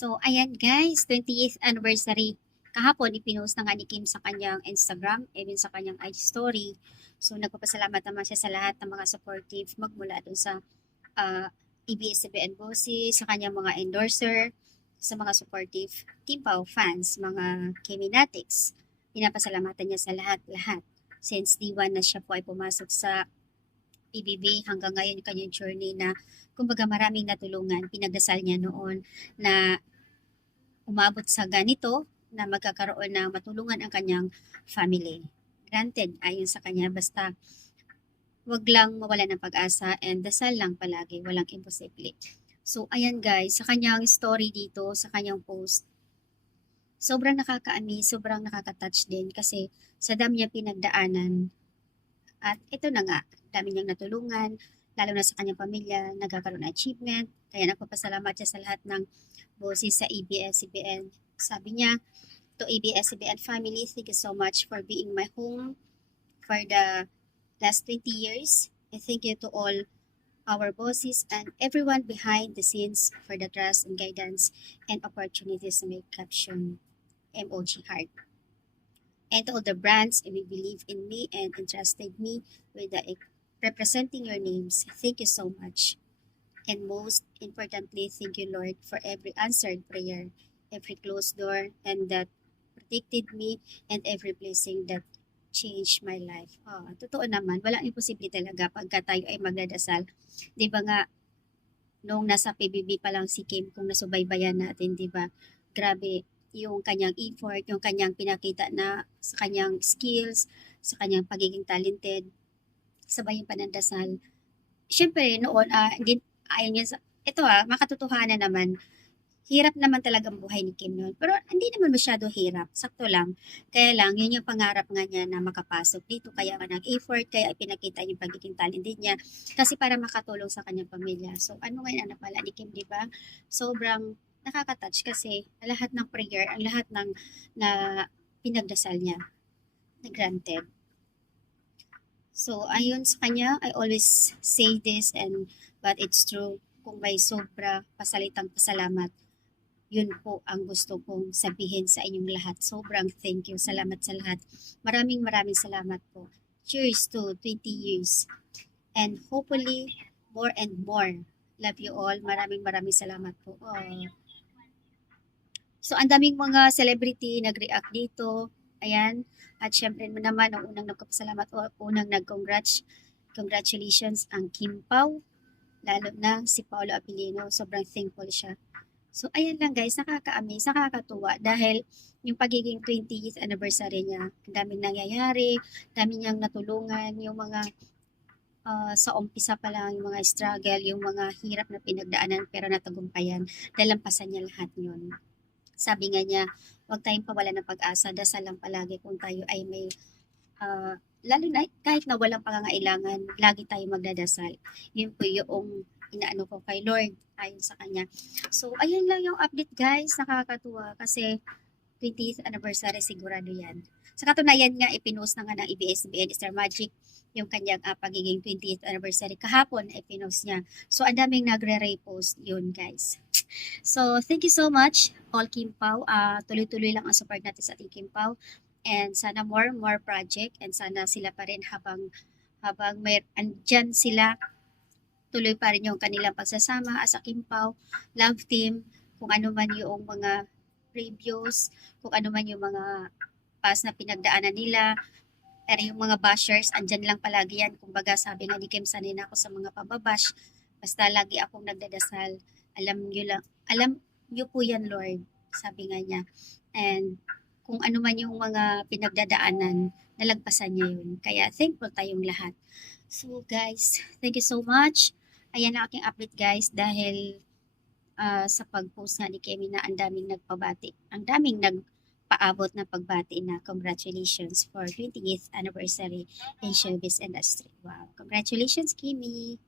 So, ayan guys, 20th anniversary. Kahapon, ipinost na nga ni Kim sa kanyang Instagram, even sa kanyang IG story. So, nagpapasalamat naman siya sa lahat ng mga supportive magmula dun sa ABS-CBN bosses, sa kanyang mga endorser, sa mga supportive Kim Pao fans, mga Kiminatics. Pinapasalamatan niya sa lahat-lahat. Since D1 na siya po ay pumasok sa PBB hanggang ngayon yung kanyang journey na kumbaga maraming natulungan. Pinagdasal niya noon na umabot sa ganito na magkakaroon ng matulungan ang kanyang family. Granted, ayon sa kanya, basta wag lang mawala ng pag-asa and dasal lang palagi, walang imposible. So, ayan guys, sa kanyang story dito, sa kanyang post, sobrang nakaka-amaze, sobrang nakaka-touch din kasi sa dami niya pinagdaanan at ito na nga, dami niyang natulungan, lalo na sa kanyang pamilya, nagkakaroon ng achievement, kaya nagpapasalamat siya sa lahat ng boses sa ABS-CBN. Sabi niya, to ABS-CBN family, thank you so much for being my home for the last 20 years. And thank you to all our bosses and everyone behind the scenes for the trust and guidance and opportunities to make caption emoji heart. And to all the brands who believe in me and entrusted me with the representing your names, thank you so much. And most importantly, thank you, Lord, for every answered prayer, every closed door, and that protected me, and every blessing that changed my life. Oh, totoo naman, walang imposible talaga pagka tayo ay magdadasal. Di ba nga, nung nasa PBB pa lang si Kim, kung nasubaybayan natin, di ba, grabe yung kanyang effort, yung kanyang pinakita na sa kanyang skills, sa kanyang pagiging talented, sabay yung panandasal. Siyempre, noon, hindi, ayon yan sa, ito makatotohanan naman, hirap naman talagang buhay ni Kim noon. Pero hindi naman masyado hirap, sakto lang. Kaya lang, yun yung pangarap nga niya na makapasok dito. Kaya nga nag-effort, kaya pinakita yung pagiging talented niya. Kasi para makatulong sa kanyang pamilya. So, ano ngayon ang napala ni Kim, di ba? Sobrang nakaka-touch kasi lahat ng prayer, ang lahat ng na pinagdasal niya, na granted. So, ayon sa kanya, I always say this but it's true. Kung may sobra pasalitang pasalamat, yun po ang gusto kong sabihin sa inyong lahat. Sobrang thank you. Salamat sa lahat. Maraming salamat po. Cheers to 20 years. And hopefully, more and more. Love you all. Maraming salamat po. So, ang daming mga celebrity nag-react dito. Ayan. At syempre naman, ang unang nagpapasalamat o unang congratulations ang Kim Pao. Lalo na si Paolo Abilino. Sobrang thankful siya. So, ayan lang guys, nakaka-amaze, nakakatuwa dahil yung pagiging 20th anniversary niya, ang daming nangyayari, dami niyang natulungan, yung mga sa umpisa pa lang, yung mga struggle, yung mga hirap na pinagdaanan pero natagumpayan, nalampasan niya lahat yun. Sabi nga niya, huwag tayong pawala ng pag-asa, dasal lang palagi kung tayo ay may, lalo na kahit na walang pangangailangan, lagi tayo magdadasal. Yun po yung inaano ko kay Lord ayon sa kanya. So, ayun lang yung update guys, nakakatuwa kasi 20th anniversary sigurado yan. Sa katunayan nga, ipinost na nga ng ABS-CBN Star Magic yung kanyang pagiging 20th anniversary. Kahapon, ipinost niya. So, ang daming nagre-repost yun guys. So, thank you so much, all Kim Pao. Tuloy-tuloy lang ang support natin sa ating Kim Pao. And sana more project and sana sila pa rin habang may andyan sila, tuloy pa rin yung kanilang pagsasama as a Kim Pao love team, kung ano man yung mga previews, kung ano man yung mga past na pinagdaanan nila, pero yung mga bashers, andyan lang palagi yan. Kumbaga sabi nga ni Kim, sanay na ako sa mga pababash, basta lagi akong nagdadasal, alam nyo po yan Lord, sabi nga niya. And kung ano man yung mga pinagdadaanan, nalagpasan niya yun. Kaya thankful tayong lahat. So guys, thank you so much. Ayan ang aking update guys dahil sa pag-post nga ni Kemi na ang daming nagpabati. Ang daming nagpaabot na pagbati na congratulations for 20th anniversary in showbiz industry. Wow, congratulations Kemi!